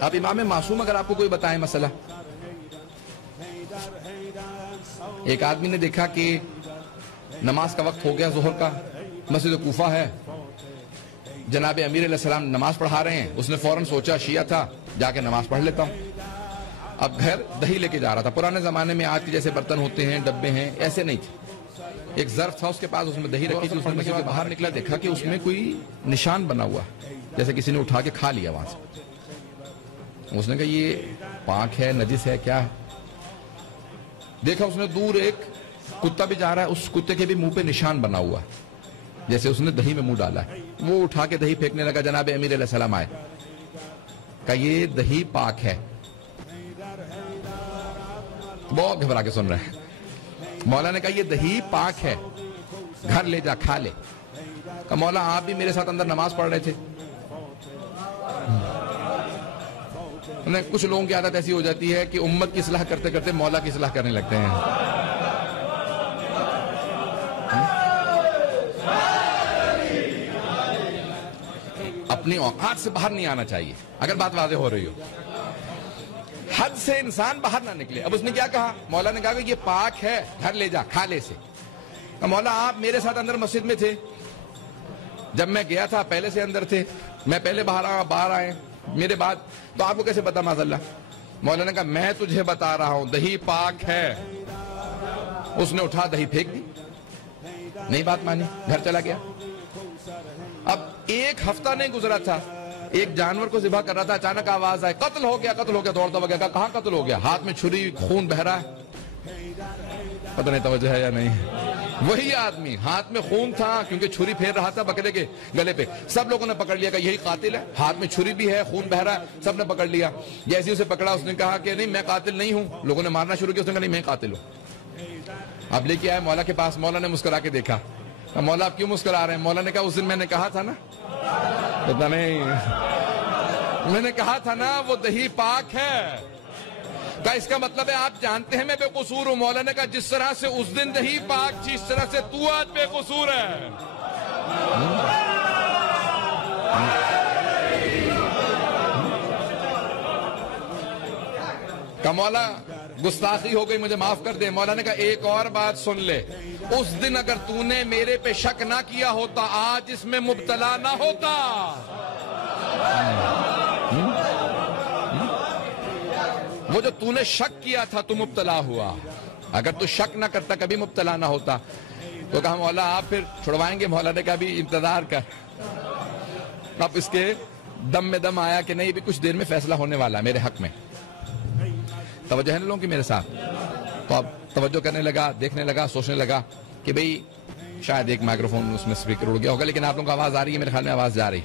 اب امام معصوم اگر آپ کو کوئی بتائے مسئلہ، ایک آدمی نے دیکھا کہ نماز کا وقت ہو گیا ظہر کا، مسجد کوفہ ہے، جناب امیر علیہ السلام نماز پڑھا رہے ہیں، اس نے فوراً سوچا شیعہ تھا جا کے نماز پڑھ لیتا ہوں. اب گھر دہی لے کے جا رہا تھا. پرانے زمانے میں آج کے جیسے برتن ہوتے ہیں، ڈبے ہیں، ایسے نہیں تھے. ایک ظرف تھا اس کے پاس، اس میں دہی رکھی تھی. اس نے مسجد سے باہر نکلا، دیکھا کہ اس میں کوئی نشان بنا ہوا جیسے کسی نے اٹھا کے کھا لیا وہاں سے. اس نے کہا یہ پاک ہے نجس ہے کیا ہے؟ دیکھا اس نے دور ایک کتا بھی جا رہا ہے، اس کتے کے بھی منہ پہ نشان بنا ہوا ہے جیسے اس نے دہی میں منہ ڈالا ہے. وہ اٹھا کے دہی پھینکنے لگا. جناب امیر علیہ السلام آئے، کہا یہ دہی پاک ہے. بہت گھبرا کے سن رہے ہیں. مولا نے کہا یہ دہی پاک ہے، گھر لے جا کھا لے. کہا مولا آپ بھی میرے ساتھ اندر نماز پڑھ رہے تھے. کچھ لوگوں کی عادت ایسی ہو جاتی ہے کہ امت کی اصلاح کرتے کرتے مولا کی اصلاح کرنے لگتے ہیں. اپنی اوقات سے باہر نہیں آنا چاہیے اگر بات واضح ہو رہی ہو. حد سے انسان باہر نہ نکلے. اب اس نے کیا کہا؟ مولا نے کہا کہ یہ پاک ہے، گھر لے جا کھا لے سے. مولا آپ میرے ساتھ اندر مسجد میں تھے، جب میں گیا تھا پہلے سے اندر تھے، میں پہلے باہر آئے میرے بعد، تو آپ کو کیسے پتا معاذ اللہ؟ مولا نے کہا میں تجھے بتا رہا ہوں دہی پاک ہے. اس نے اٹھا دہی پھینک دی، نہیں بات مانی، گھر چلا گیا. اب ایک ہفتہ نہیں گزرا تھا، ایک جانور کو ذبح کر رہا تھا، اچانک آواز آئی قتل ہو گیا قتل ہو گیا. دوڑتا ہوا گیا. کہاں قتل ہو گیا؟ ہاتھ میں چھری، خون بہ رہا ہے. پتہ نہیں توجہ ہے یا نہیں. وہی آدمی ہاتھ میں خون تھا کیونکہ چھری پھیر رہا تھا بکرے کے گلے پہ. سب لوگوں نے پکڑ لیا کہ یہی قاتل ہے، ہاتھ میں چھری بھی ہے، خون بہ رہا ہے. سب نے پکڑ لیا. جیسے اسے پکڑا اس نے کہا کہ نہیں میں قاتل نہیں ہوں. لوگوں نے مارنا شروع کیا. اس نے کہا نہیں میں قاتل ہوں. اب لے کے آئے مولا کے پاس. مولا نے مسکرا کے دیکھا. مولا آپ کیوں مسکرا رہے ہیں؟ مولا نے کہا اس دن میں نے کہا تھا نا، پتہ نہیں، میں نے کہا تھا نا وہ دہی پاک ہے. کہا اس کا مطلب ہے آپ جانتے ہیں میں بے قصور ہوں. مولا نے کہا جس طرح سے اس دن دہی پاک تھی اس طرح سے تو آج بے قصور ہے. کہا مولا گستاخی ہو گئی مجھے معاف کر دے. مولا نے کہا ایک اور بات سن لے، اس دن اگر تو نے میرے پہ شک نہ کیا ہوتا آج اس میں مبتلا نہ ہوتا. وہ جو تو نے شک کیا تھا تو مبتلا ہوا، اگر تو شک نہ کرتا کبھی مبتلا نہ ہوتا. تو کہا مولا آپ پھر چھڑوائیں گے؟ مولا نے کہا بھی انتظار کر. اب اس کے دم میں دم آیا کہ نہیں بھی کچھ دیر میں فیصلہ ہونے والا ہے میرے حق میں. توجہ ہے لوگوں کی میرے ساتھ؟ تو اب توجہ کرنے لگا، دیکھنے لگا، سوچنے لگا کہ بھئی شاید ایک مائکروفون اس میں سپیکر اڑ گیا ہوگا، لیکن آپ لوگوں کو آواز آ رہی ہے، میرے خیال میں آواز جا رہی.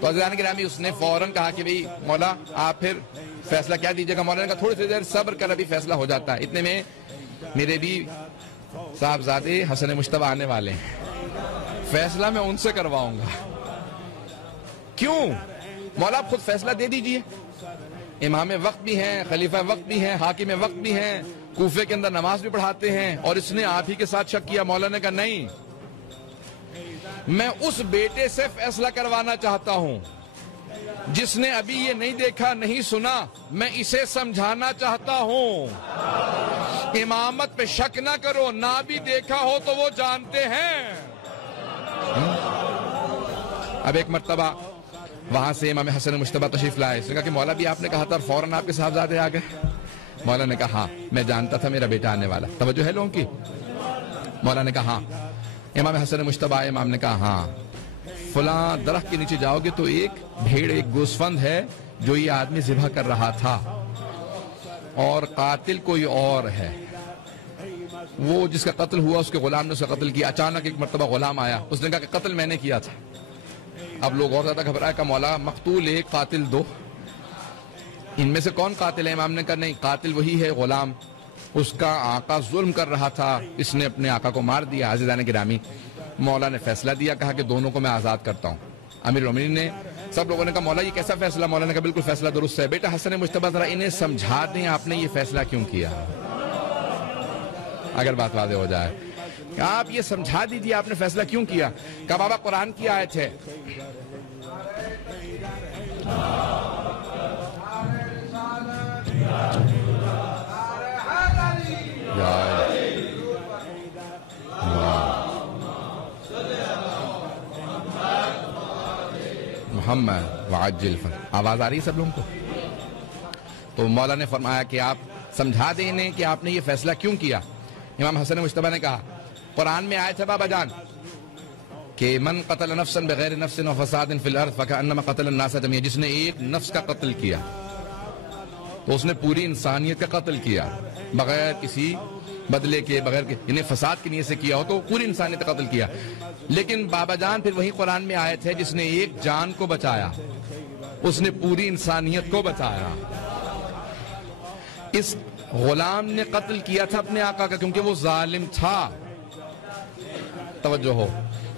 تو عزیزان گرامی اس نے فوراً کہا کہ بھئی مولا آپ پھر فیصلہ کیا دیجیے گا؟ مولا نے کہا تھوڑی سی دیر صبر کر، ابھی فیصلہ ہو جاتا ہے. اتنے میں میرے بھی صاحبزادے حسن مشتبہ آنے والے ہیں، فیصلہ میں ان سے کرواؤں گا. کیوں؟ مولا آپ خود فیصلہ دے دیجئے. امام وقت بھی ہیں، خلیفہ وقت بھی ہیں، حاکم وقت بھی ہیں، کوفے کے اندر نماز بھی پڑھاتے ہیں، اور اس نے آپ ہی کے ساتھ شک کیا. مولا نے کہا نہیں، میں اس بیٹے سے فیصلہ کروانا چاہتا ہوں جس نے ابھی یہ نہیں دیکھا نہیں سنا. میں اسے سمجھانا چاہتا ہوں امامت پہ شک نہ کرو، نہ بھی دیکھا ہو تو وہ جانتے ہیں. اب ایک مرتبہ وہاں سے امام حسن مشتبہ تشریف لائے. اس نے کہا کہ مولا بھی آپ نے کہا تھا اور فوراً آپ کے صاحبزادے آ گئے. مولا نے کہا ہاں میں جانتا تھا میرا بیٹا آنے والا. توجہ ہے لوگوں کی؟ مولا نے کہا ہاں. امام حسن مشتبہ آئے. امام نے کہا ہاں فلاں درخت کے نیچے جاؤ گے تو ایک بھیڑ ایک گوسفند ہے جو یہ آدمی ذبح کر رہا تھا، اور قاتل کوئی اور ہے. وہ جس کا قتل ہوا اس کے غلام نے اس کا قتل کیا. اچانک ایک مرتبہ غلام آیا، اس نے کہا کہ قتل میں نے کیا تھا. اب لوگ اور زیادہ گھبرائے. کہ مولا مقتول ایک قاتل دو، ان میں سے کون قاتل ہے؟ امام نے کہا نہیں قاتل وہی ہے غلام، اس کا آقا ظلم کر رہا تھا، اس نے اپنے آقا کو مار دیا. عزیزان گرامی مولا نے فیصلہ دیا، کہا کہ دونوں کو میں آزاد کرتا ہوں. امیر المومنین نے، سب لوگوں نے کہا مولا یہ کیسا فیصلہ؟ مولا نے کہا بالکل فیصلہ درست ہے. بیٹا حسن مشتبہ ذرا انہیں سمجھا دیں آپ نے یہ فیصلہ کیوں کیا، اگر بات واضح ہو جائے. آپ یہ سمجھا دیجیے آپ نے فیصلہ کیوں کیا. کہ بابا قرآن کی آیت ہے محمد وعجل آواز آ رہی ہے سب لوگوں کو؟ تو مولا نے فرمایا کہ آپ سمجھا دیں انہیں کہ آپ نے یہ فیصلہ کیوں کیا. امام حسن مجتبی نے کہا قرآن میں آیت ہے بابا جان کہ من قتل نفسا بغیر نفس وفساد فی الارض فکأنما قتل الناس جميعا، جس نے ایک نفس کا قتل کیا تو اس نے پوری انسانیت کا قتل کیا بغیر کسی بدلے کے، بغیر یعنی فساد کی نیت سے کیا ہو تو پوری انسانیت کا قتل کیا. لیکن بابا جان پھر وہی قرآن میں آیت ہے جس نے ایک جان کو بچایا اس نے پوری انسانیت کو بچایا. اس غلام نے قتل کیا تھا اپنے آقا کا کیونکہ وہ ظالم تھا. توجہ ہو،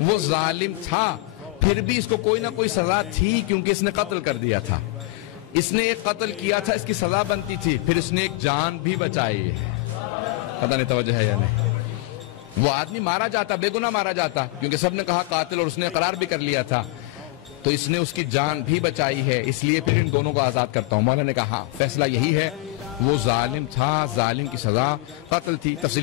وہ ظالم تھا، پھر بھی اس کو کوئی نہ کوئی سزا تھی کیونکہ اس نے قتل کر دیا تھا. اس نے ایک قتل کیا تھا، اس کی سزا بنتی تھی، پھر اس نے ایک جان بھی بچائی ہے. پتہ نہیں توجہ ہے یا نہیں. وہ آدمی مارا جاتا، بے گناہ مارا جاتا کیونکہ سب نے کہا قاتل اور اس نے اقرار بھی کر لیا تھا، تو اس نے اس کی جان بھی بچائی ہے، اس لیے پھر ان دونوں کو آزاد کرتا ہوں. مولا نے کہا ہاں فیصلہ یہی ہے، وہ ظالم تھا، ظالم کی سزا قتل تھی. تفصیل